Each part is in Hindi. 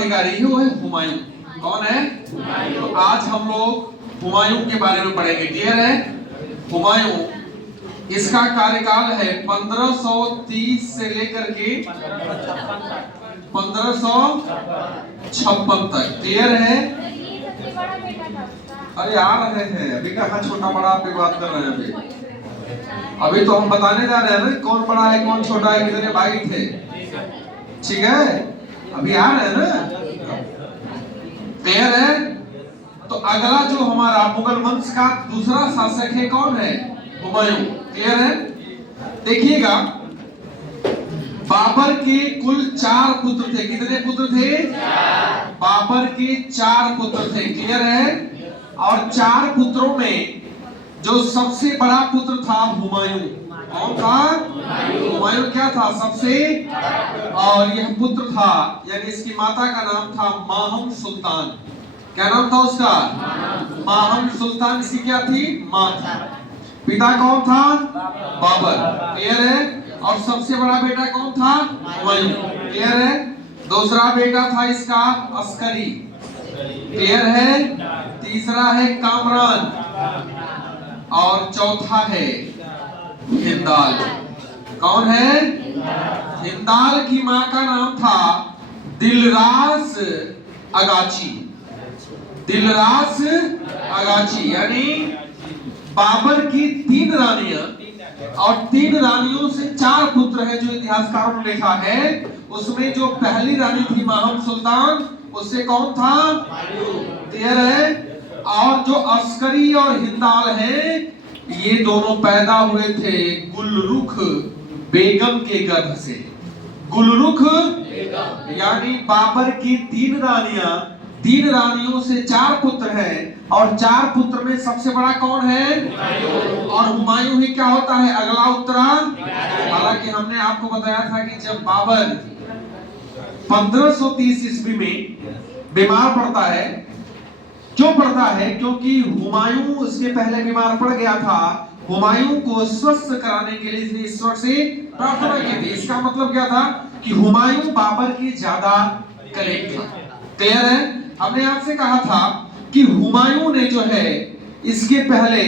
उत्तराधिकारी है वो है हुमायूं। कौन है? तो आज हम लोग हुमायूं के बारे में पढ़ेंगे। क्लियर है? हुमायूं, इसका कार्यकाल है 1530 से लेकर के 1556 तक। क्लियर है? अरे आ रहे हैं, अभी कहाँ छोटा बड़ा पे बात कर रहे हैं। अभी तो हम बताने जा रहे हैं ना कौन बड़ा है कौन छोटा है, कितने भाई थे। ठीक है, अभी आ रहे हैं ना। क्लियर है? तो अगला जो हमारा मुगल वंश का दूसरा शासक है कौन है? हुमायूं। क्लियर है? देखिएगा, बाबर के कुल 4 पुत्र थे। कितने पुत्र थे? बाबर के 4 पुत्र थे। क्लियर है? और 4 पुत्रों में जो सबसे बड़ा पुत्र था हुमायूं। कौन था? हुमायूं क्या था? सबसे। और यह पुत्र था, यानी इसकी माता का नाम था माहम सुल्तान। क्या नाम था उसका? माहम सुल्तान। इसकी क्या थी? माँ थी। पिता कौन था? बाबर। क्लियर है? और सबसे बड़ा बेटा कौन था? हुमायूं। क्लियर है? दूसरा बेटा था इसका अस्करी। क्लियर है? तीसरा है कामरान और चौथा है हिंदाल। कौन है? हिंदाल की मां का नाम था दिलरास अगाची। दिलरास अगाची, यानी बाबर की 3 रानियां और 3 रानियों से 4 पुत्र हैं जो इतिहासकारों ने लिखा है। उसमें जो पहली रानी थी माहम सुल्तान, उससे कौन था? क्लियर है? और जो अस्करी और हिंदाल हैं, ये दोनों पैदा हुए थे गुलरुख बेगम के गर्भ से। गुलरुख यानी बाबर की 3 रानियां, 3 रानियों से 4 पुत्र हैं और 4 पुत्र में सबसे बड़ा कौन है? और हुमायूं ही क्या होता है? अगला उत्तराधिकारी। हालांकि हमने आपको बताया था कि जब बाबर 1530 ईस्वी में बीमार पड़ता है, क्यों पड़ता है? क्योंकि हुमायूं उसके पहले बीमार पड़ गया था। हुमायूं को स्वस्थ कराने के लिए ईश्वर से प्रार्थना की थी। इसका मतलब क्या था? कि हुमायूं बाबर की ज्यादा करीब था। क्लियर है? हमने आपसे कहा था कि हुमायूं ने जो है, इसके पहले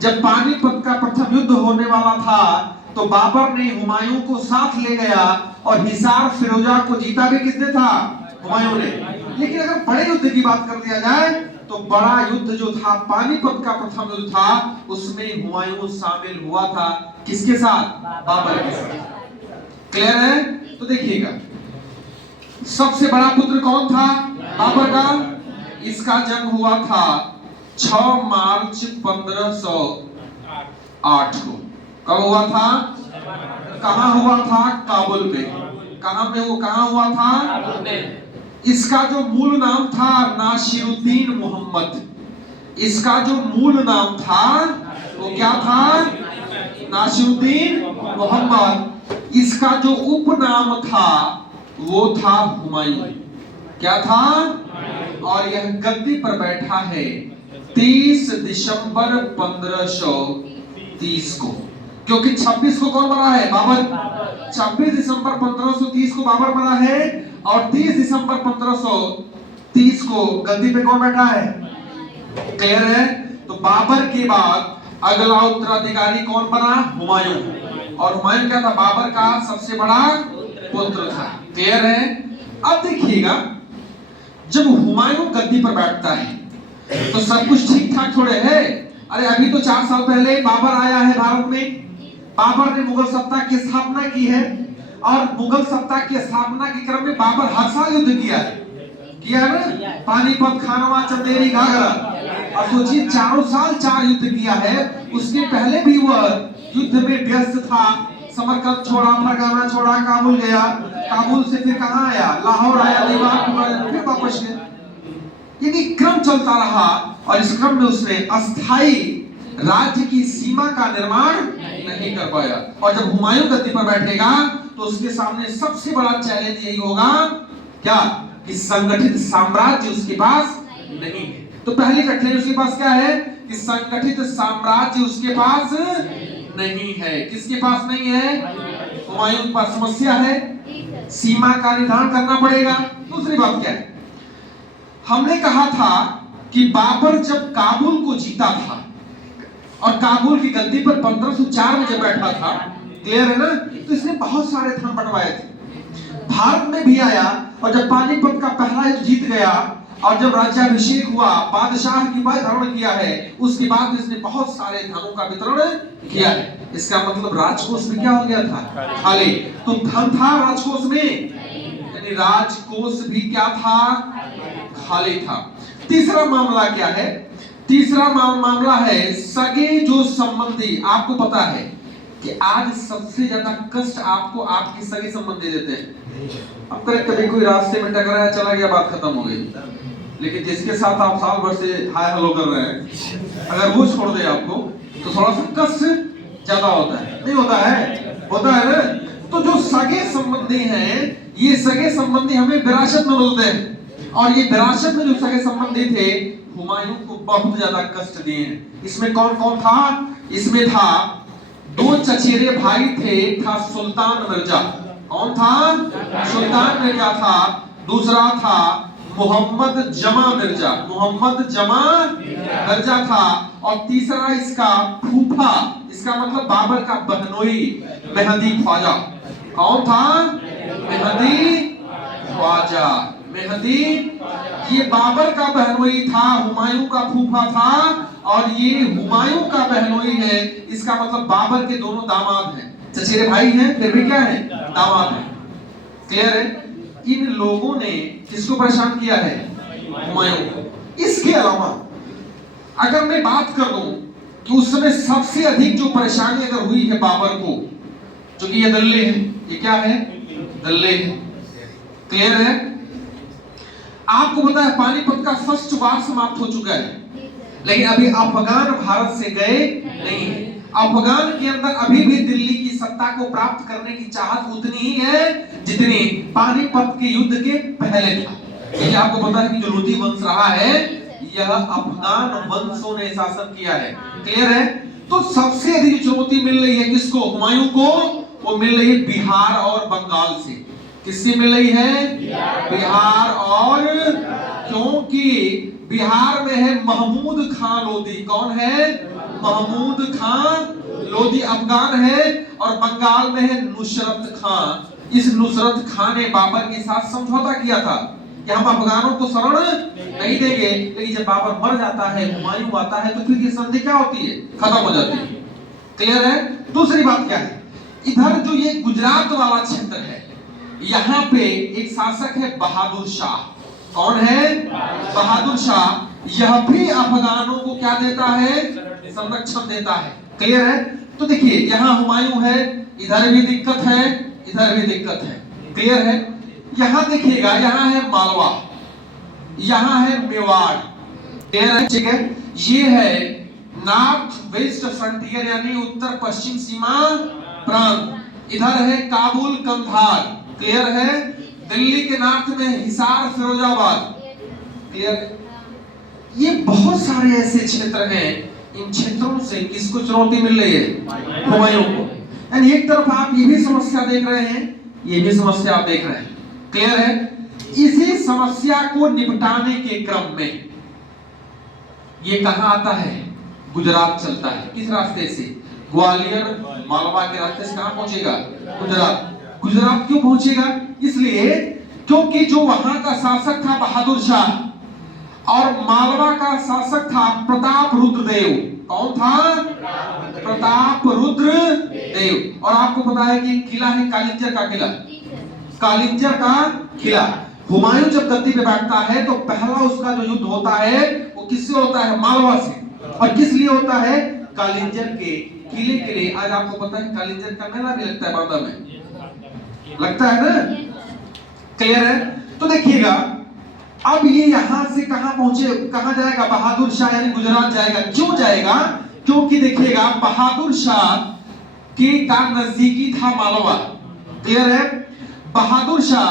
जब पानीपत का प्रथम युद्ध होने वाला था तो बाबर ने हुमायूं को साथ ले गया और हिसार फिरोजा को जीता भी किसने था? हुमायूं ने। लेकिन अगर बड़े युद्ध की बात कर दिया जाए तो बड़ा युद्ध जो था पानीपत का प्रथम युद्ध था, उसमें हुमायूं शामिल हुआ था। किसके साथ? बाबर के साथ। क्लियर है? तो देखिएगा, सबसे बड़ा पुत्र कौन था बाबर का? इसका जन्म हुआ था 6 मार्च 1508 को। कब हुआ था? कहां हुआ था? काबुल में। कहां हुआ था? इसका जो मूल नाम था नासिरुद्दीन मोहम्मद। इसका जो मूल नाम था वो क्या था? नासिरुद्दीन मोहम्मद। इसका जो उपनाम था वो था हुमायूं। क्या था? और यह गद्दी पर बैठा है 30 दिसंबर 1530 को। क्योंकि 26 को कौन बना है? बाबर। 26 दिसंबर 1530 को बाबर बना है और 30 दिसंबर 1530 को गद्दी पे कौन बैठा है? क्लियर है? तो बाबर के बाद अगला उत्तराधिकारी कौन बना? हुमायूं। और हुमायूं क्या था? बाबर का सबसे बड़ा पुत्र था। क्लियर है? अब देखिएगा, जब हुमायूं गद्दी पर बैठता है तो सब कुछ ठीक ठाक थोड़े है। अरे अभी तो 4 साल पहले बाबर आया है भारत में। बाबर ने मुगल सत्ता की स्थापना की है और मुगल सत्ता की स्थापना के क्रम में बाबर हर साल युद्ध किया है ना? पानीपत, खानवा, चंदेरी, घाघरा। और सोचिए 4 साल 4 युद्ध किया है। उसके पहले भी वह युद्ध में व्यस्त था। समरकंद छोड़ा, फरगाना छोड़ा, काबुल गया, काबुल से फिर कहां आया? लाहौर आया, दीवार फिर वापस गया। यानी क्रम चलता रहा और इस क्रम में उसने अस्थाई राज्य की सीमा का निर्माण नहीं कर पाया। और जब हुमायूं गद्दी पर बैठेगा तो उसके सामने सबसे बड़ा चैलेंज यही होगा क्या? कि संगठित साम्राज्य उसके पास नहीं है। तो पहली कठिनाई उसके पास क्या है? कि संगठित साम्राज्य उसके पास नहीं है। किसके पास नहीं है? हुमायूं के पास समस्या है। सीमा का निर्धारण करना पड़ेगा। दूसरी बात क्या है? हमने कहा था कि बाबर जब काबुल को जीता था और काबुल की गद्दी पर 1504 में जब बैठा था, क्लियर है ना, तो इसने बहुत सारे धन बंटवाए थे, भारत में भी आया और जब पानीपत का पहला युद्ध जीत गया और जब राज्याभिषेक हुआ, बादशाह की पद धारण किया है, उसके बाद इसने बहुत सारे धनों का वितरण किया है। इसका मतलब राजकोष में क्या हो गया था? खाली। तो धन था राजकोष में, यानी राजकोष भी क्या था? खाली था। तीसरा मामला क्या है? तीसरा मामला है सगे जो संबंधी। आपको पता है कि आज सबसे ज्यादा कष्ट आपको आपके सगे संबंधी देते हैं। अब कभी कोई रास्ते में टकराया, चला गया, बात खत्म हो गई, लेकिन जिसके साथ आप साल भर से हाय हेलो कर रहे हैं, अगर वो छोड़ दे आपको तो थोड़ा सा कष्ट ज्यादा होता है, नहीं होता है? होता है ना? तो जो सगे संबंधी हैं, ये सगे संबंधी हमें विरासत में मिलते हैं, और ये विरासत में जो सगे संबंधी थे, हुमायूं को बहुत ज्यादा कष्ट दिए हैं। इसमें कौन कौन था? इसमें था दो चचेरे भाई थे, था सुल्तान मिर्जा। कौन था? सुल्तान मिर्जा था। दूसरा था मोहम्मद जमा मिर्जा, मोहम्मद जमा मिर्जा था। और तीसरा इसका फूफा, इसका मतलब बाबर का बहनोई, मेहदी ख्वाजा। कौन था? मेहदी ख्वाजा। मेहदी ये बाबर का बहनोई था, हुमायूं का फूफा था, और ये हुमायूं का बहनोई है। इसका मतलब बाबर के दोनों दामाद हैं, चचेरे भाई हैं फिर भी क्या है? दामाद हैं। क्लियर है? इन लोगों ने किसको परेशान किया है? हुमायूं को। इसके अलावा अगर मैं बात कर दूं कि उस समय सबसे अधिक जो परेशानी अगर हुई है बाबर को, जो कि ये दल्ले है, ये क्या है? दल्ले है। क्लियर है? आपको पता है पानीपत का फर्स्ट वार समाप्त हो चुका है, लेकिन अभी अफगान भारत से गए नहीं है। अफगान के अंदर अभी भी दिल्ली की सत्ता को प्राप्त करने की चाहत उतनी ही है जितनी पानीपत के युद्ध के पहले था। क्योंकि आपको पता है कि जो लोधी वंश रहा है, यह अफगान वंशों ने शासन किया है। क्लियर है? तो सबसे अधिक चुनौती मिल रही है किसको? हुमायूं को। वो मिल रही है बिहार और बंगाल से। किससे मिल रही है? बिहार और, क्योंकि बिहार में है महमूद खान लोधी। कौन है? महमूद खान लोधी अफगान है। और बंगाल में है नुसरत खान। इस नुसरत खान ने बाबर के साथ समझौता किया था कि हम अफगानों को शरण नहीं देंगे, लेकिन जब बाबर मर जाता है, हुमायूं आता है, तो फिर ये संधि क्या होती है? खत्म हो जाती है। क्लियर है? दूसरी बात क्या है? इधर जो ये गुजरात वाला क्षेत्र है, यहाँ पे एक शासक है बहादुर शाह। कौन है? बहादुर शाह। यह भी अफगानों को क्या देता है? संरक्षण देता है। क्लियर है? तो देखिए यहाँ हुमायूं है, इधर भी दिक्कत है, इधर भी दिक्कत है। क्लियर है? यहाँ देखिएगा, यहाँ है मालवा, यहाँ है मेवाड़। क्लियर है? ठीक है? ये है नॉर्थ वेस्ट फ्रंटियर, यानी उत्तर पश्चिम सीमा प्रांत। इधर है काबुल कंधार। क्लियर है? दिल्ली के नॉर्थ में हिसार फिरोजाबाद। क्लियर? ये बहुत सारे ऐसे क्षेत्र हैं, इन क्षेत्रों से किसको चुनौती मिल रही है? हुमायूं को। यानी एक तरफ आप ये भी समस्या देख रहे हैं, ये भी समस्या आप देख रहे हैं। क्लियर है? इसी समस्या को निपटाने के क्रम में ये कहां आता है? गुजरात चलता है। किस रास्ते से? ग्वालियर मालवा के रास्ते से कहां पहुंचेगा? गुजरात। गुजरात क्यों पहुंचेगा? इसलिए क्योंकि जो वहां का शासक था बहादुर शाह और मालवा का शासक था प्रताप रुद्र देव। कौन था? प्रताप रुद्र देव। और आपको पता है कि किला है कालिंजर का किला, कालिंजर का किला। हुमायूं जब गद्दी पे बैठता है तो पहला उसका जो युद्ध होता है वो किससे होता है? मालवा से। और किस लिए होता है? कालिंजर के किले के लिए। आज आपको पता है कालिंजर का मेला भी लगता है बांदा में, लगता है ना? क्लियर है? तो देखिएगा अब ये यहां से कहां पहुंचे, कहां जाएगा? बहादुर शाह यानी गुजरात जाएगा। क्यों जाएगा? क्योंकि देखिएगा बहादुर शाह के का नजदीकी था मालवा। क्लियर है? बहादुर शाह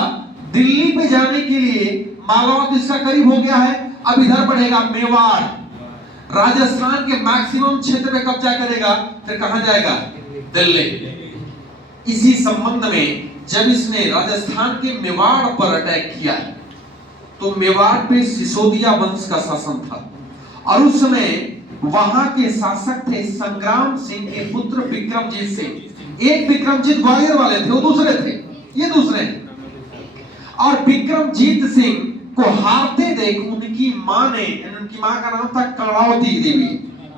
दिल्ली पे जाने के लिए मालवा तो इसका करीब हो गया है, अब इधर बढ़ेगा मेवाड़, राजस्थान के मैक्सिमम क्षेत्र में कब्जा करेगा, फिर कहां जाएगा? दिल्ली। इसी संबंध में जब इसने राजस्थान के मेवाड़ पर अटैक किया, तो मेवाड़ पे सिसोदिया वंश का शासन था और उस समय वहां के शासक थे संग्राम सिंह के पुत्र विक्रमजीत सिंह। एक विक्रमजीत ग्वालियर वाले थे, वो दूसरे थे, ये दूसरे। और विक्रमजीत सिंह को हारते देख उनकी मां ने, उनकी मां का नाम था कर्णावती देवी।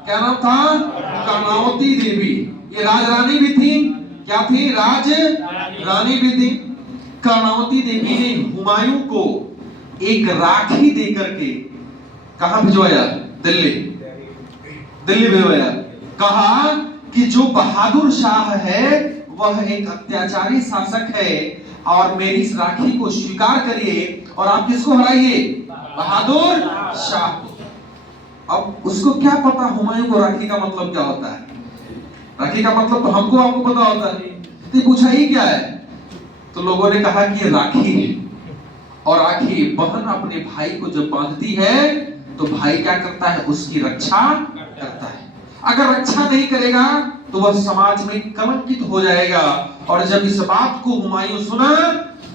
क्या नाम था? कर्णावती देवी। ये राजरानी भी थी। क्या थी? राजरानी भी थी। कर्णावती देवी ने हुमायूं को एक राखी देकर के कहां भिजवाया? दिल्ली। दिल्ली भिजवाया। कहा कि जो बहादुर शाह है वह एक अत्याचारी शासक है और मेरी इस राखी को स्वीकार करिए और आप किसको हराइए? बहादुर शाह को। अब उसको क्या पता हुमायूं को राखी का मतलब क्या होता है? राखी का मतलब तो हमको आपको पता होता है। तो पूछा ही क्या है? तो लोगों ने कहा कि राखी है और राखी बहन अपने भाई को जब बांधती है तो भाई क्या करता है? उसकी रक्षा करता है। अगर रक्षा नहीं करेगा तो वह समाज में कलंकित हो जाएगा। और जब इस बात को हुमायूं सुना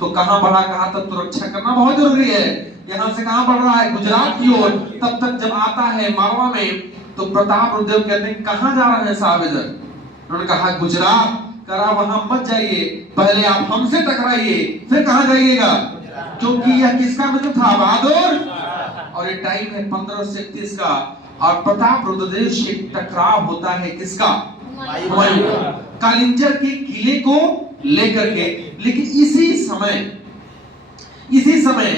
तो कहां बढ़ा? कहा तब तो रक्षा करना बहुत जरूरी है। यहां से कहां बढ़ रहा है? गुजरात की ओर। तब तक जब आता है मारवा में तो प्रताप रुद्रदेव कहते हैं कहां जा रहे हैं साहब इधर? उन्होंने कहा गुजरात। करा वहां मत जाइए, पहले आप हमसे टकराइए फिर कहां जाइएगा? क्योंकि यह किसका मित्र था? बहादुर। और ये टाइम है 1531 का और प्रताप रुद्रदेव से टकराव होता है किसका? हुमायूं का, कालिंजर के किले को लेकर के। लेकिन इसी समय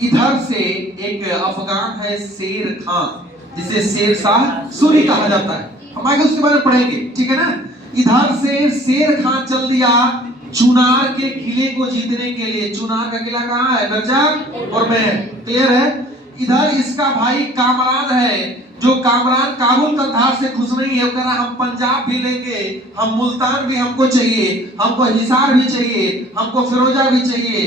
इधर से एक अफगान है शेर खान, जिसे शेर शाह सूरी कहा जाता है। हम आगे उसके बारे में पढ़ेंगे, ठीक है ना? इधर से शेर खान चल दिया चुनार के किले को जीतने के लिए। चुनार का किला कहाँ है? मिर्जापुर में। क्लियर है? इधर इसका भाई कामरान है, जो कामरान काबुल कंधार से खुश नहीं है। वो कह रहा हम पंजाब भी लेंगे, हम मुल्तान भी हमको चाहिए, हमको हिसार भी चाहिए, हमको फिरोजा भी चाहिए।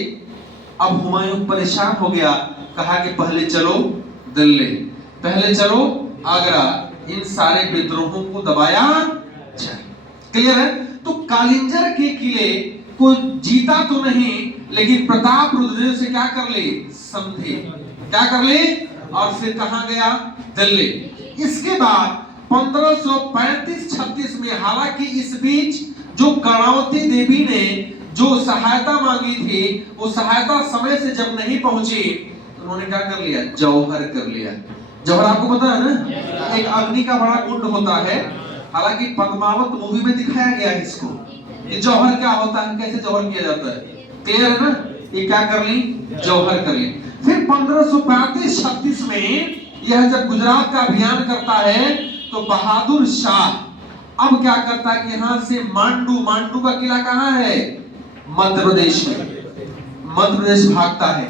अब हुमायूं परेशान हो गया, कहा कि पहले चलो दिल्ली, पहले चलो आगरा, इन सारे विद्रोहों को दबाया जाए। क्लियर है? तो कालिंजर के किले को जीता तो नहीं, लेकिन प्रताप रुद्रदेव से क्या कर ले? संधि। क्या कर ले? और फिर कहां गया? दिल्ली। इसके बाद 1535-36 में, हालांकि इस बीच जो कर्णावती देवी ने जो सहायता मांगी थी वो सहायता समय से जब नहीं पहुंची तो उन्होंने क्या कर लिया? जौहर कर लिया। जौहर आपको पता है ना, एक अग्नि का बड़ा कुंड होता है। हालांकि पद्मावत मूवी में दिखाया गया है इसको, ये जौहर क्या होता है, कैसे जौहर किया जाता है। क्लियर है ना? ये क्या कर ली? जौहर कर ली। फिर 1535-36 में यह जब गुजरात का अभियान करता है तो बहादुर शाह अब क्या करता है कि यहां से मांडू का किला कहां है? मध्य प्रदेश में। मध्य प्रदेश भागता है।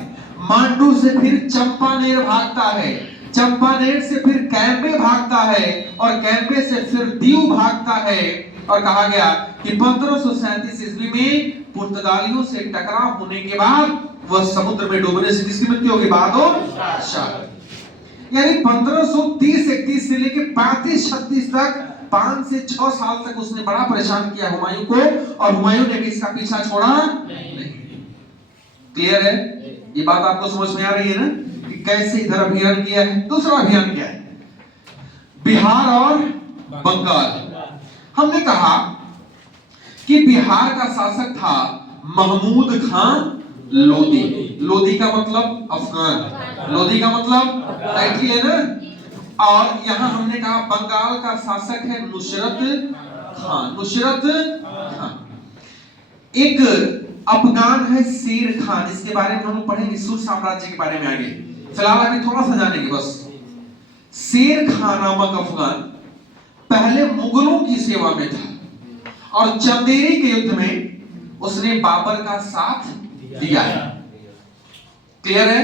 मांडू से फिर चंपानेर भागता है, चंपानेर से फिर कैम्बे भागता है और कैम्बे से फिर दीव भागता है। और कहा गया कि 1537 ईस्वी में पुर्तगालियों से टकराव होने के बाद वह समुद्र में डूबने से किसकी मृत्यु होगी? बहादुर शाह। यानी 1530-31 से लेकर 35-36 तक 5 से 6 साल तक उसने बड़ा परेशान किया हुमायूं को, और हुमायूं ने भी इसका पीछा छोड़ा नहीं। क्लियर है? ये बात आपको समझ में आ रही है ना कि कैसे इधर अभियान किया है। दूसरा अभियान क्या है? बिहार और बंगाल। हमने कहा कि बिहार का शासक था महमूद खान लोदी। लोदी का मतलब अफगान, लोदी का मतलब टाइटल है ना। और यहां हमने कहा बंगाल का शासक है नुसरत खान। नुसरत खान। एक अफगान है शेर खान, इसके बारे में हम पढ़ेंगे, सुर साम्राज्य के बारे में आगे। फिलहाल अभी थोड़ा सा जानेंगे बस। शेर खान नामक अफगान पहले मुगलों की सेवा में था और चंदेरी के युद्ध में उसने बाबर का साथ दिया है। क्लियर है?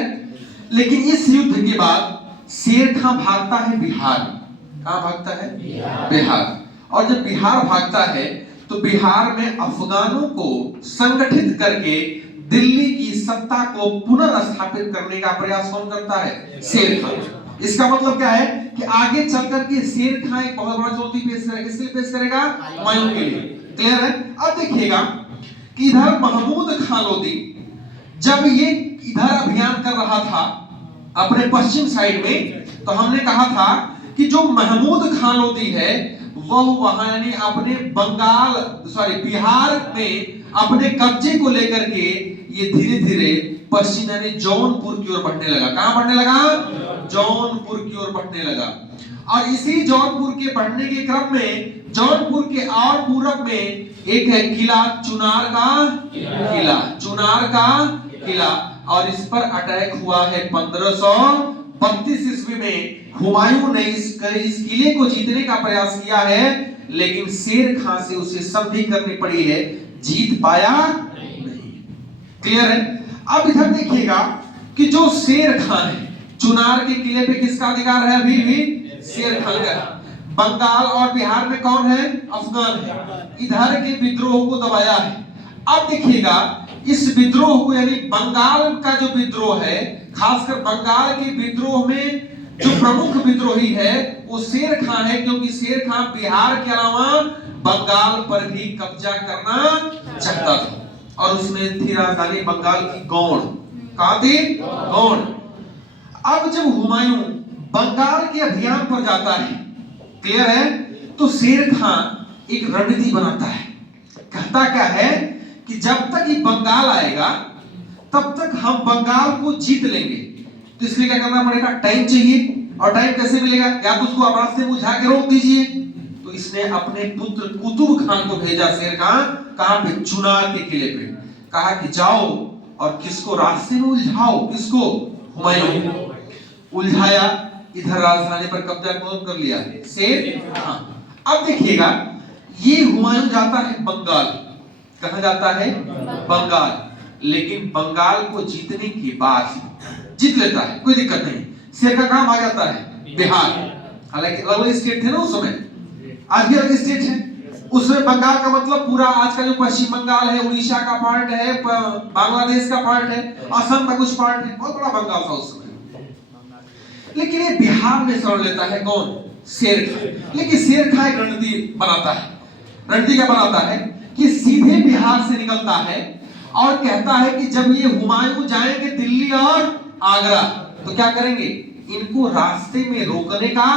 लेकिन इस युद्ध के बाद शेर खान भागता है बिहार। कहां भागता है? बिहार। और जब बिहार भागता है तो बिहार में अफगानों को संगठित करके दिल्ली की सत्ता को पुनर्स्थापित करने का प्रयास कौन करता है? शेर खान। इसका मतलब क्या है कि आगे चलकर के शेर खान एक बहुत बड़ा चुनौती पेश करेगा। किसके लिए पेश करेगा? हुमायूं के लिए। क्लियर है? अब देखिएगा कि इधर महमूद खान लोदी जब ये इधर अभियान कर रहा था अपने पश्चिम साइड में। तो हमने कहा था कि जो महमूद खान लोधी है वह वहां यानी अपने बिहार में अपने कब्जे को लेकर के ये धीरे धीरे पश्चिम यानी जौनपुर की ओर बढ़ने लगा। कहां बढ़ने लगा? जौनपुर की ओर बढ़ने लगा। और इसी जौनपुर के बढ़ने के क्रम में जौनपुर के और पूरब में एक है किला, चुनार का किला। और इस पर अटैक हुआ है 1532 ईस्वी में। हुमायूं ने इस किले को जीतने का प्रयास किया है, लेकिन शेर खां से उसे संधि करनी पड़ी है, जीत पाया नहीं। क्लियर है? अब इधर देखिएगा कि जो शेर खां है, चुनार के किले पे किसका अधिकार है? अभी भी शेर खां का। बंगाल और बिहार में कौन है? अफगान है। इधर के विद्रोह को दबाया है। अब देखिएगा इस विद्रोह को यानी बंगाल का जो विद्रोह है, खासकर बंगाल के विद्रोह में जो प्रमुख विद्रोही है वो शेर खां है, क्योंकि शेर खां बिहार के अलावा बंगाल पर भी कब्जा करना चाहता था। और उसमें थी राजधानी बंगाल की गौड़। कहां थी? गौड़। अब जब हुमायूं बंगाल के अभियान पर जाता है, क्लियर है, तो शेर खां एक रणनीति बनाता है। कहता क्या है कि जब तक ये बंगाल आएगा तब तक हम बंगाल को जीत लेंगे। तो इसलिए क्या करना पड़ेगा? टाइम चाहिए। और टाइम कैसे मिलेगा? या तो उसको आप रास्ते में उलझा के रोक दीजिए। तो इसने अपने पुत्र कुतुब खान को भेजा शेर खां, कहां पे? चुनार के किले पे। कहा कि जाओ और किसको रास्ते में उलझाओ। किसको? हुमायूं। उलझाया, इधर राजधानी पर कब्जा कौन कर लिया? शेर खां। अब देखिएगा ये हुमायूं जाता है बंगाल। कहां जाता है? बंगाल। लेकिन बंगाल को जीतने के बाद जीत लेता है, कोई दिक्कत नहीं। शेर का काम आ जाता है बिहार। हालांकि अलग स्टेट थे ना उस समय, आज भी अलग स्टेट है। उसमें बंगाल का मतलब पूरा आज का जो पश्चिम बंगाल है, उड़ीसा का पार्ट है, बांग्लादेश का पार्ट है, असम का कुछ पार्ट है, बहुत बड़ा बंगाल था उस समय। लेकिन ये बिहार में शरण लेता है कौन? शेर खां। लेकिन शेर खां एक रणनीति बनाता है। रणनीति क्या बनाता है कि सीधे बिहार से निकलता है और कहता है कि जब ये हुमायूं जाएंगे दिल्ली और आगरा तो क्या करेंगे? इनको रास्ते में रोकने का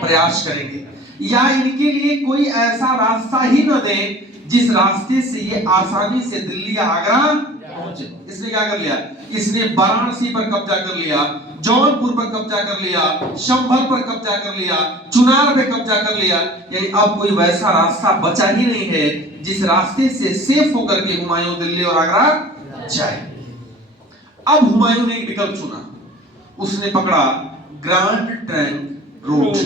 प्रयास करेंगे, या इनके लिए कोई ऐसा रास्ता ही न दें जिस रास्ते से ये आसानी से दिल्ली या आगरा पहुंचे। इसने क्या कर लिया? इसने वाराणसी पर कब्जा कर लिया, जौनपुर पर कब्जा कर लिया, संभल पर कब्जा कर लिया, चुनार पे कब्जा कर लिया। यानी अब कोई वैसा रास्ता बचा ही नहीं है जिस रास्ते से सेफ होकर के हुमायूं दिल्ली और आगरा जाए। अब हुमायूं ने एक विकल्प चुना। उसने पकड़ा ग्रांड ट्रंक रोड।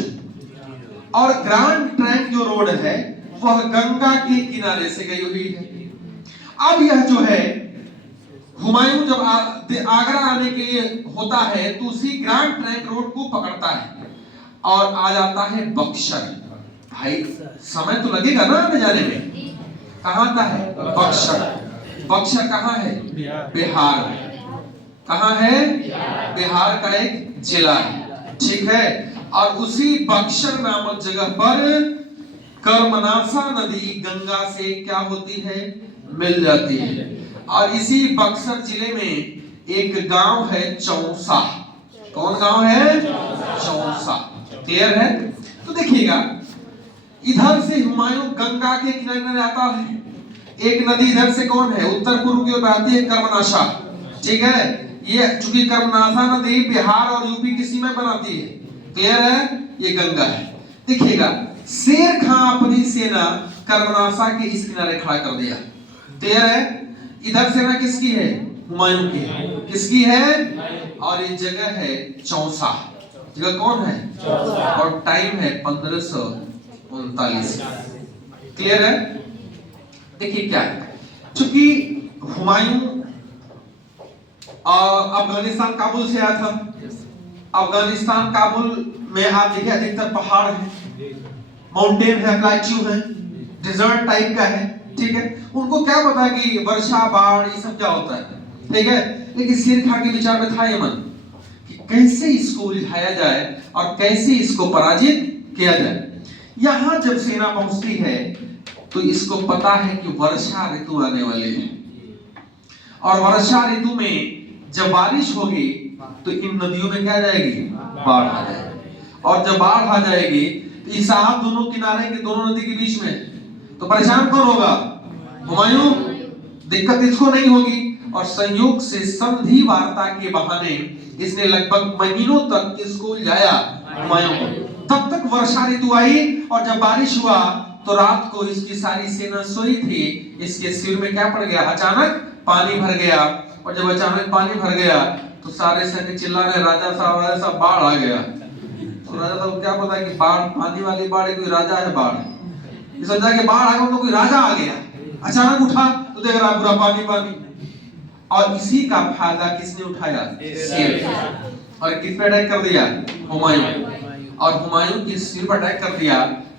और ग्रांड ट्रंक जो रोड है वह गंगा के किनारे से गई हुई है। अब यह जो है हुमायूं जब आगरा आने के लिए होता है तो उसी ग्रांड ट्रंक रोड को पकड़ता है और आ जाता है बक्सर। भाई समय तो लगेगा ना आने जाने में। कहां का है? बक्सर। बक्सर कहां है? बिहार में। कहां है? बिहार का एक जिला है, ठीक है। और उसी बक्सर नामक जगह पर कर्मनासा नदी गंगा से क्या होती है? मिल जाती है। और इसी बक्सर जिले में एक गांव है चौसा। कौन गांव है? चौसा। क्लियर है? तो देखिएगा इधर से हुमायूं गंगा के किनारे आता है। एक नदी इधर से कौन है? उत्तर पूर्व की ओर बहती है, कर्मनाशा। ठीक है, ये चूंकि कर्मनाशा नदी बिहार और यूपी की सीमा बनाती है। क्लियर है? ये गंगा है। देखिएगा शेर खां अपनी सेना कर्मनाशा के इस किनारे खड़ा कर दिया। क्लियर है? इधर सेना किसकी है? हुमायूं की है। किसकी है? और ये जगह है चौसा। जगह कौन है? चौसा। और टाइम है 1539। क्लियर है? देखिए क्या है, चूंकि हुमायूं अफगानिस्तान काबुल से आया था। अफगानिस्तान काबुल में आप देखिए अधिकतर पहाड़ है, माउंटेन है, प्लेट्यू है, डिजर्ट टाइप का है। ठीक है, उनको क्या पता कि वर्षा बाढ़ ये सब क्या होता है। ठीक है, लेकिन शेर खां के विचार में था ये मन कि कैसे इसको उलझाया जाए और कैसे इसको पराजित किया जाए। यहां जब सेना पहुंचती है तो इसको पता है कि वर्षा ऋतु आने वाली है और वर्षा ऋतु में जब बारिश होगी तो इन नदियों में क्या आ जाएगी? बाढ़ आ जाएगी। और जब बाढ़ आ जाएगी तो ये साहब दोनों किनारे के दोनों नदी के बीच में, तो परेशान कौन होगा? हुमायूं। दिक्कत इसको नहीं होगी। और संयोग से संधि वार्ता के बहाने इसने लगभग महीनों तक इसको उलझाया हुमायूं को। तब तक वर्षा ऋतु आई और जब बारिश हुआ तो रात को इसकी सारी सेना सोई थी, इसके सिर में क्या पड़ गया? अचानक पानी भर गया। और जब अचानक पानी भर गया तो सारे सैनिक चिल्ला रहे, राजा साहब ऐसा बाढ़ आ गया। तो राजा साहब क्या पता कि बाढ़, पानी वाली बाढ़, कोई राजा है बाढ़, समझा कि बाढ़ आ गया तो कोई राजा आ गया। अचानक उठा तो देख रहा पूरा पानी पानी। और इसी का फायदा किसने उठाया? शेर। और किस पे अटैक कर दिया? हुमायूं। और हुमायूं के सिर पर अटैक कर दिया।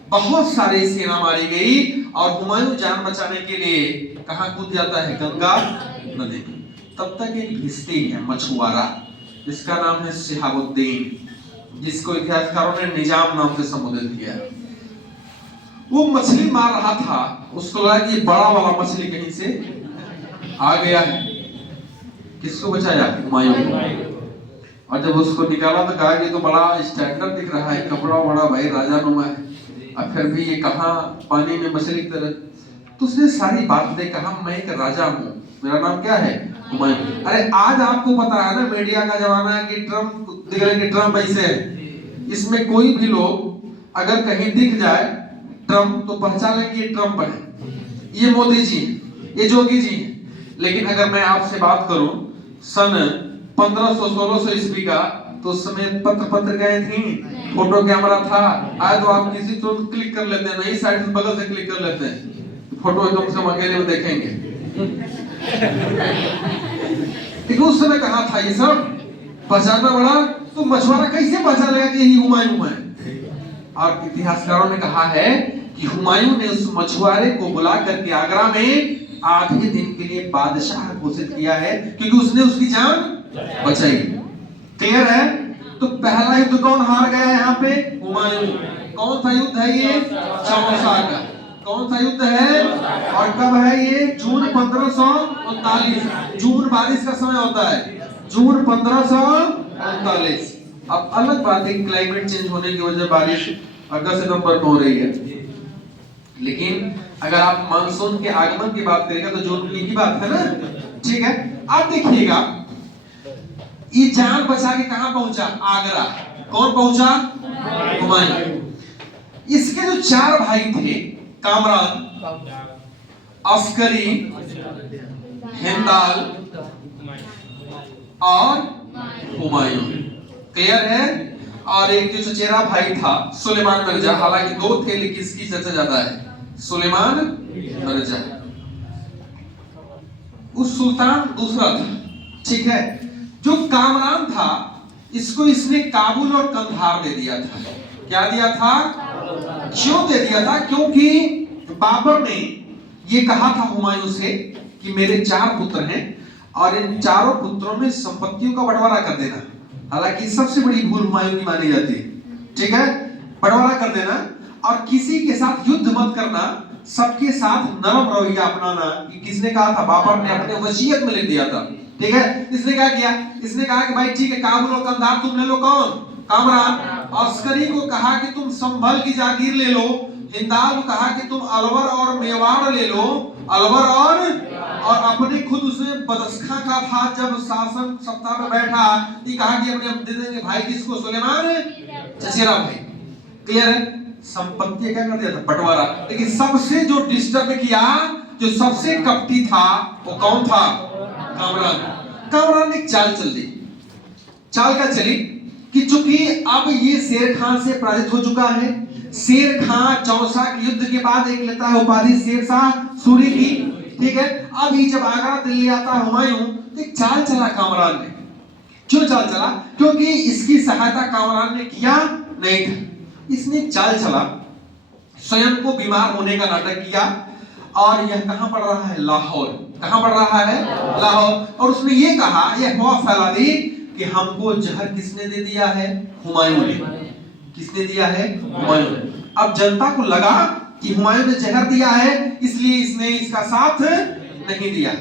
बहुत सारी सेना मारी गई और हुमायूं जान बचाने के लिए कहां कूद जाता है? गंगा नदी। तब तक एक भिश्ती है मछुआरा, जिसका नाम है शिहाबुद्दीन, जिसको इतिहासकारों ने निजाम नाम से संबोधित किया। वो मछली मार रहा था, उसको लगा कि बड़ा वाला मछली कहीं से आ गया है। किसको बचाया? हुमायूं को। और जब उसको निकाला तो कहा कि तो बड़ा स्टैंडर्ड दिख रहा है, कपड़ा बड़ा भाई राजा नुमा है, और फिर भी ये कहां पानी में मछली की तरह। तो उसने सारी बातें कहा, मैं एक राजा हूँ, मेरा नाम क्या है? हुमायूं। अरे आज आपको पता है ना, मीडिया का जमाना है कि ट्रम्प ऐसे है। इसमें कोई भी लोग अगर कहीं दिख जाए ट्रम्प तो पहचान लेंगे ये ट्रम्प है, ये मोदी जी, ये जोगी जी। लेकिन अगर मैं आपसे बात करूं सन 1500-1600 ईस्वी का, तो उस समय पत्र गए थी, फोटो कैमरा था, आज तो आप किसी तो क्लिक कर लेते हैं, नहीं साइड से बगल से क्लिक कर लेते हैं, फोटो कम से कम अकेले में देखेंगे। लेकिन उस समय कहा था ये सब पहचानना बड़ा, तो मछुआरा कैसे पहचान लेगा कि यही हुमायूं है? और इतिहासकारों ने कहा है कि हुमायूं ने उस मछुआरे को बुला करके आगरा में आधे दिन के लिए बादशाह घोषित किया है, क्योंकि उसने उसकी जान बचाई। क्लियर है? तो पहला युद्ध कौन हार गया यहाँ पे? हुमायूं। कौन सा युद्ध है ये? चौसा का। कौन सा युद्ध है और कब है ये? जून 1539। जून बारिश का समय होता है, जून 1539। अब अलग बात है, क्लाइमेट चेंज होने की वजह बारिश अगस्त सितंबर में हो रही है, लेकिन अगर आप मानसून के आगमन की बात करेंगे तो जून की बात है ना। ठीक है, अब देखिएगा ये जान बचा के कहां पहुंचा? आगरा। कौन पहुंचा? हुमायूं। इसके जो 4 भाई थे, कामरान, अस्करी, हिंदाल और हुमायूं। क्लियर है? और एक जो चचेरा भाई था सुलेमान मिर्जा, हालांकि 2 थे लेकिन इसकी चर्चा ज्यादा है, सुलेमान मिर्जा। उस सुल्तान दूसरा था। ठीक है, जो कामरान था इसको इसने काबुल और कंधार दे दिया था। क्या दिया था? क्यों दे दिया था? क्योंकि बाबर ने ये कहा था हुमायूं से कि मेरे 4 पुत्र हैं और इन चारों पुत्रों में संपत्तियों का बंटवारा कर देना। हालांकि सबसे बड़ी भूल हुमायूं की मानी जाती है। ठीक है, बंटवारा कर देना और किसी के साथ युद्ध मत करना, सबके साथ नरम रवैया अपनाना। किसने कहा था? बाबर ने अपने वसीयत में लिख दिया था। ठीक है, इसने क्या किया? इसने कहा कि भाई ठीक है, काबुल और कंधार तुम ले लो। कौन? कामरान। अस्करी को कहा कि तुम संभल की जागीर ले लो। हिंदाल को कहा कि तुम अलवर और मेवाड़ ले लो। अलवर और अपने खुद उसने बदस्खा का था जब शासन सत्ता पे बैठा, ये कहा कि अपने दे देंगे भाई किसको? सुलेमान चचेरा भाई। क्लियर है? संपत्ति क्या कर दिया था? बंटवारा। लेकिन सबसे जो डिस्टर्ब किया, जो सबसे कपटी था, वो कौन था? कामरान। कामरान ने चाल चल दी। चाल क्या चली कि चूंकि अब ये शेर खान से पराजित हो चुका है, शेर खान चौसा के युद्ध के बाद एक लेता है उपाधि शेरशाह सूरी की। ठीक है, अब ये जब आगरा दिल्ली आता है हुमायूं, तो एक चाल चला कामरान ने। क्यों चाल चला? क्योंकि इसकी सहायता कामरान ने किया नहीं था। इसने चाल चला, स्वयं को बीमार होने का नाटक किया और यह कहां पड़ रहा है? लाहौर। कहां पड़ रहा है? लाहौर। और उसने ये कहा, यह अफवाह फैला दी कि हमको जहर किसने दे दिया है? हुमायूं ने। किसने दिया है? हुमायूं ने। अब जनता को लगा कि हुमायूं ने जहर दिया है, इसलिए इसने इसका साथ नहीं दिया।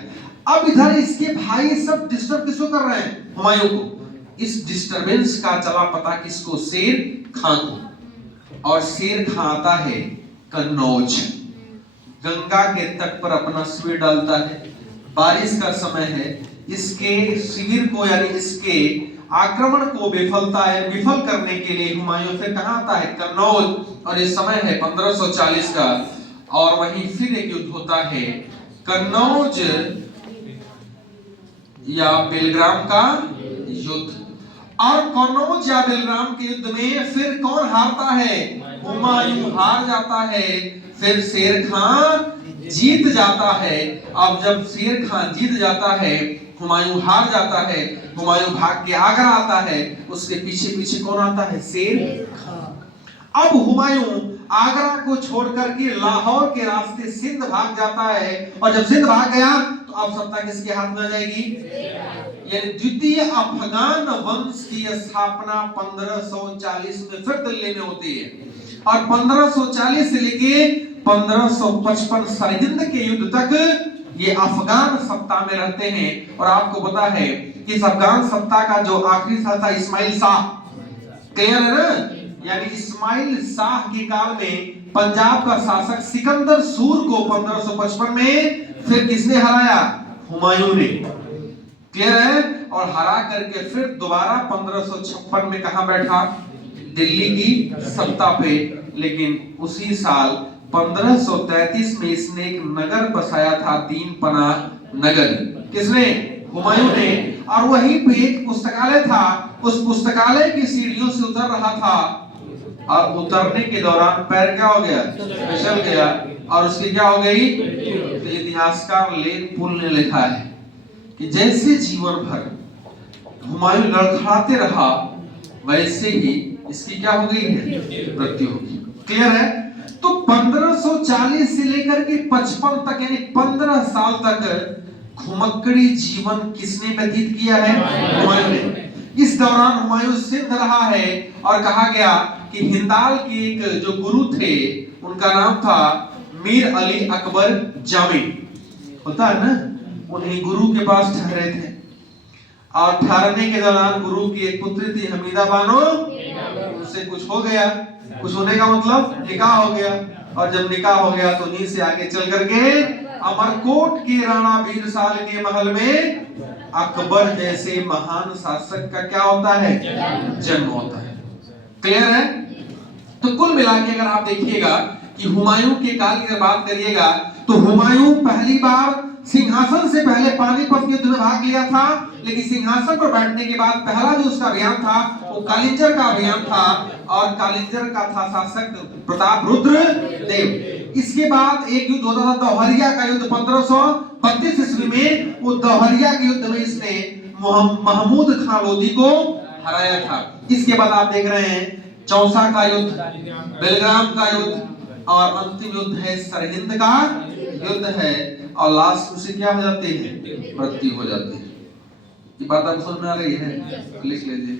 अब इधर इसके भाई सब डिस्टर्ब किसको कर रहे हैं? हुमायूं को। इस डिस्टरबेंस का चला पता किसको? शेर खां को। और शेर खां आता है कन्नौज, गंगा के तट पर अपना शिविर डालता है। बारिश का समय है, इसके शिविर को यानी इसके आक्रमण को विफल करने के लिए हुमायूं फिर कहां आता है? कन्नौज। और ये समय है 1540 का। और वहीं फिर एक युद्ध होता है, कन्नौज या बेलग्राम का युद्ध। और कन्नौज या बेलग्राम के युद्ध में फिर कौन हारता है? हुमायूं हार जाता है। फिर शेर खां जीत जाता है। अब जब शेर खां जीत जाता है, हुमायूं हार जाता है, हुमायूं भाग के आगरा आता है, उसके पीछे पीछे कौन आता है? शेर खां। अब हुमायूं आगरा को छोड़ करके लाहौर के रास्ते सिंध भाग जाता है। और जब सिंध भाग गया तो अब सत्ता किसके हाथ में आ जाएगी? यानी द्वितीय अफगान वंश की स्थापना 1540 में फिर दिल्ली में होती है। और 1540 से लेके 1555 सरहिंद के युद्ध तक ये अफगान सत्ता में रहते हैं। और आपको पता है कि इस अफगान सत्ता का जो आखिरी शाह था इस्माइल शाह, क्लियर है ना? यानी इस्माइल शाह के काल में पंजाब का शासक सिकंदर सूर को 1555 में फिर किसने हराया? हुमायूं ने, क्लियर है? और हरा करके फिर दोबारा 1556 में कहां बैठा? दिल्ली की सत्ता पे। लेकिन उसी साल 1533 में इसने एक नगर बसाया था, दीन पनाह नगर। किसने? हुमायूं ने। और वहीं पे एक पुस्तकालय था, उस पुस्तकालय की सीढ़ियों से उतर रहा था और उतरने के दौरान पैर क्या हो गया? फिसल गया और उसकी क्या हो गई? तो इतिहासकार लेन पुल ने लिखा है कि जैसे जीवन भर हुमायूं लड़खड़ाते रहा, वैसे ही इसकी क्या हो गई है? मृत्यु हो गई। क्लियर है? तो 1540 से लेकर के 55 तक यानी 15 साल तक घुमक्कड़ी जीवन किसने व्यतीत किया है? हुमायूं ने। इस दौरान हुमायूं सिंध रहा है। और कहा गया कि हिंदाल के एक जो गुरु थे, उनका नाम था मीर अली अकबर जामी, होता है ना? उन्हीं गुरु के पास ठहरे थे। और ठहरने के दौरान गुरु की एक पुत्री थी हमीदा बानो, उससे कुछ हो गया। कुछ होने का मतलब निकाह हो गया। और जब निकाह हो गया तो उन्हीं से आगे चल करके अमरकोट के राणा बीरसाल के महल में अकबर जैसे महान शासक का क्या होता है? जन्म होता है। क्लियर है? तो कुल मिला के अगर आप देखिएगा कि हुमायूं के काल की बात करिएगा तो हुमायूं पहली बार सिंहासन से पहले पानीपत के युद्ध में भाग लिया था। लेकिन सिंहासन पर बैठने के बाद पहला जो उसका अभियान था वो कालिंजर का अभियान था। और कालिंजर का था शासक प्रताप रुद्र देव। इसके बाद एक युद्ध होता था दोहरिया का युद्ध 1532 ईस्वी में। वो दोहरिया के युद्ध में इसने महमूद खान लोधी को हराया था। इसके बाद आप देख रहे हैं चौसा का युद्ध, बेलग्राम का युद्ध और अंतिम युद्ध है सरहिंद का युद्ध है। और लास्ट में से क्या हो जाती है? मृत्यु हो जाती है। ये बात आपको समझ में आ रही है? लिख लीजिए।